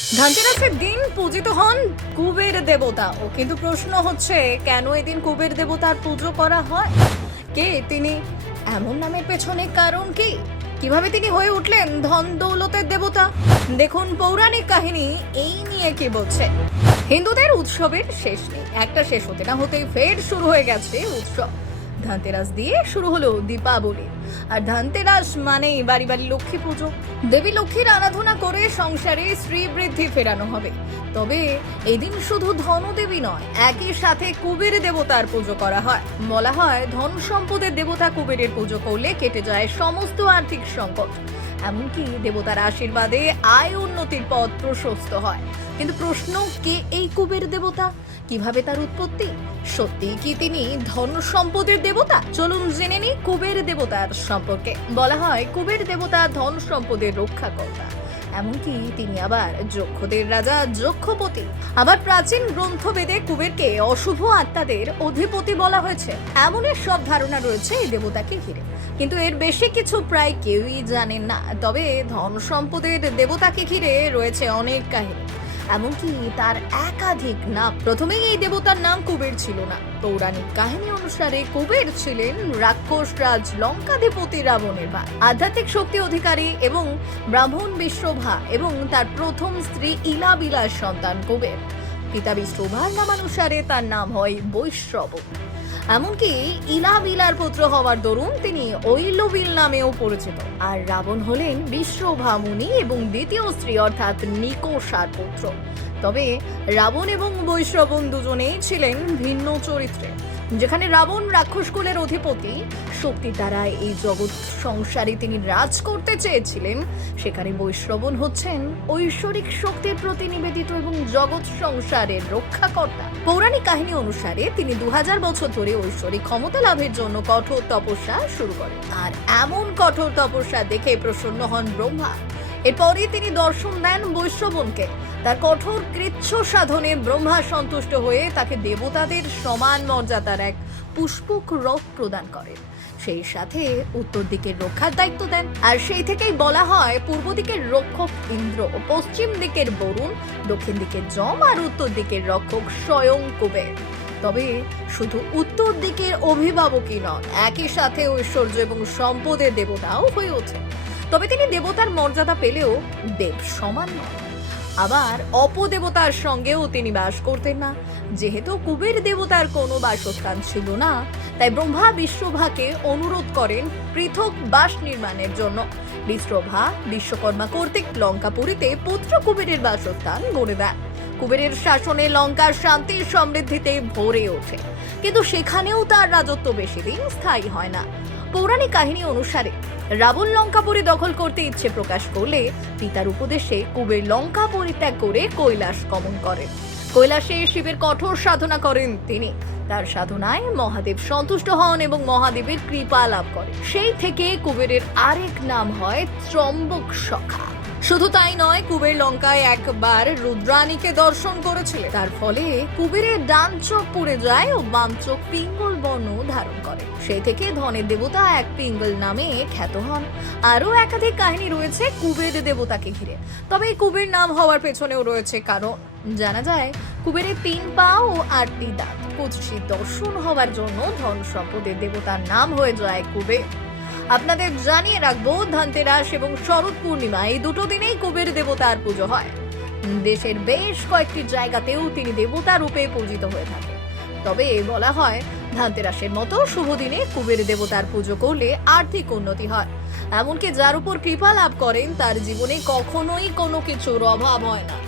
ধনতেরাসের দিন পূজিত হন কুবের দেবতা। ও কিন্তু প্রশ্ন হচ্ছে, কেন এদিন কুবের দেবতার পুজো করা হয়? কে তিনি? এমন নামের পেছনে কারণ কি? কীভাবে তিনি হয়ে উঠলেন ধন দৌলতের দেবতা? দেখুন পৌরাণিক কাহিনী, এই নিয়ে কি বলছে। হিন্দুদের উৎসবের শেষ নেই একটা শেষ হতে না হতেই ফের শুরু হয়ে গেছে উৎসব। ধানতেরাস দিয়ে শুরু হলো দীপাবলি। আর ধনতেরাস মানেই বাড়ি বাড়ি লক্ষ্মী পুজো। দেবী লক্ষ্মীর আরাধনা করে সংসারে শ্রী বৃদ্ধি ফেরানো হবে। তবে এই দিন শুধু ধনদেবী নয়, একই সাথে কুবের দেবতার পুজো করা হয়। বলা হয় ধন সম্পদের দেবতা কুবেরের পুজো করলে কেটে যায় সমস্ত আর্থিক সংকট এমনকি দেবতার আশীর্বাদে আয় উন্নতির পথ প্রশস্ত হয়। কিন্তু প্রশ্ন, কে এই কুবের দেবতা? কীভাবে তার উৎপত্তি? সত্যি কি তিনি ধন সম্পদের দেবতা? চলুন জেনে নিই কুবের দেবতার সম্পর্কে। বলা হয় কুবের দেবতা ধন সম্পদের রক্ষা রক্ষাকর্তা। এমনকি তিনি আবার যক্ষদের রাজা, যক্ষপতি। আবার প্রাচীন গ্রন্থ গ্রন্থবেদে কুবেরকে অশুভ আত্মাদের অধিপতি বলা হয়েছে। এমনের সব ধারণা রয়েছে এই দেবতাকে ঘিরে। কিন্তু এর বেশি কিছু প্রায় কেউই জানেন না। তবে ধন সম্পদের দেবতাকে ঘিরে রয়েছে অনেক কাহিনী। এমনকি তার একাধিক নাম। প্রথমেই এই দেবতার নাম কুবের ছিল না। পৌরাণিক কাহিনী অনুসারে কুবের ছিলেন রাক্ষস রাজ লঙ্কাধিপতি রাবণের ভাই আধ্যাত্মিক শক্তি অধিকারী এবং ব্রাহ্মণ বিশ্বভা এবং তার প্রথম স্ত্রী ইলাবিলার সন্তান কুবের। পিতা বিশ্বভার নামানুসারে তার নাম হয় বৈশ্রব এমনকি ইলাবিলার পুত্র হওয়ার দরুন তিনি ঐলবিল নামেও পরিচিত। আর রাবণ হলেন বিশ্বভামুনি এবং দ্বিতীয় স্ত্রী অর্থাৎ নিকোষার পুত্র। তবে রাবণ এবং বৈশ্রবণ দুজনেই ছিলেন ভিন্ন চরিত্রে। যেখানে রাবণ রাক্ষসকুলের অধিপতি শক্তি দ্বারা এই জগৎ সংসারে তিনি রাজ করতে চেয়েছিলেন, সেখানে বৈশ্রবণ হচ্ছেন ঐশ্বরিক শক্তির প্রতি নিবেদিত এবং জগৎ সংসারের রক্ষাকর্তা। পৌরাণিক কাহিনী অনুসারে তিনি দু হাজার বছর ধরে ঐশ্বরিক ক্ষমতা লাভের জন্য কঠোর তপস্যা শুরু করেন। আর এমন কঠোর তপস্যা দেখে প্রসন্ন হন ব্রহ্মা। এরপরই তিনি দর্শন দেন বৈশ্যবনকে তার কঠোর কৃচ্ছ সাধনে ব্রহ্মা সন্তুষ্ট হয়ে তাকে দেবতাদের সমান মর্যাদার এক পুষ্পক রথ প্রদান করেন। সেই সাথে উত্তর দিকের রক্ষার দায়িত্ব দেন। আর সেই থেকেই বলা হয়, পূর্ব দিকের রক্ষক ইন্দ্র পশ্চিম দিকের বরুণ, দক্ষিণ দিকের যম আর উত্তর দিকের রক্ষক স্বয়ং কুবের। তবে শুধু উত্তর দিকের অভিভাবকই নন, একই সাথে ঐশ্বর্য এবং সম্পদের দেবতাও হয়ে ওঠে তবে তিনি দেবতার মর্যাদা পেলেও দেব সমান নন। আবার অপদেবতার সঙ্গেও তিনি বাস করতেন না। যেহেতু কুবের দেবতার কোনো বাসস্থান ছিল না, তাই ব্রহ্মা বিশ্বভাকে অনুরোধ করেন পৃথক বাস নির্মাণের জন্য। বিশ্বভা বিশ্বকর্মা কর্তৃক লঙ্কাপুরীতে পুত্র কুবেরের বাসস্থান গড়ে দেন। কুবেরের শাসনে লঙ্কার শান্তির সমৃদ্ধিতে ভরে ওঠে। কিন্তু সেখানেও তার রাজত্ব বেশি দিন স্থায়ী হয় না। পৌরাণিক কাহিনী অনুসারে রাবণ লঙ্কাপুরী দখল করতে ইচ্ছে প্রকাশ করলে পিতার উপদেশে কুবের লঙ্কা পরিত্যাগ করে কৈলাস গমন করেন। কৈলাসে শিবের কঠোর সাধনা করেন তিনি। তার সাধনায় মহাদেব সন্তুষ্ট হন এবং মহাদেবের কৃপা লাভ করেন। সেই থেকে কুবেরের আরেক নাম হয় ত্রম্বক সখা। শুধু তাই নয়, কুবের লঙ্কায় একবার রুদ্রাণীকে দর্শন করেছিলেন। তার ফলে কুবেরের ডান চোখ পুড়ে যায় ও বাম চোখ পিঙ্গল বর্ণ ধারণ করে। সেই থেকে ধনের দেবতা এক পিঙ্গল নামে খ্যাত হন। আরও একাধিক কাহিনী রয়েছে কুবের দেবতাকে ঘিরে। তবে কুবের নাম হওয়ার পেছনেও রয়েছে কারণ। জানা যায় কুবেরের তিন পা ও আটটি দাঁত। কুৎসিত দর্শন হওয়ার জন্য ধন সম্পদের দেবতার নাম হয়ে যায় কুবের। আপনাদের জানিয়ে রাখব, ধনতেরাস এবং শরৎ পূর্ণিমা, এই দুটো দিনেই কুবের দেবতার পুজো হয়। দেশের বেশ কয়েকটি জায়গাতেও তিনি দেবতা রূপে পূজিত হয়ে থাকে তবে এ বলা হয়, ধনতেরাসের মতো শুভ দিনে কুবের দেবতার পুজো করলে আর্থিক উন্নতি হয়। এমনকি যার উপর কৃপা লাভ করেন, তার জীবনে কখনোই কোনো কিছুর অভাব হয় না।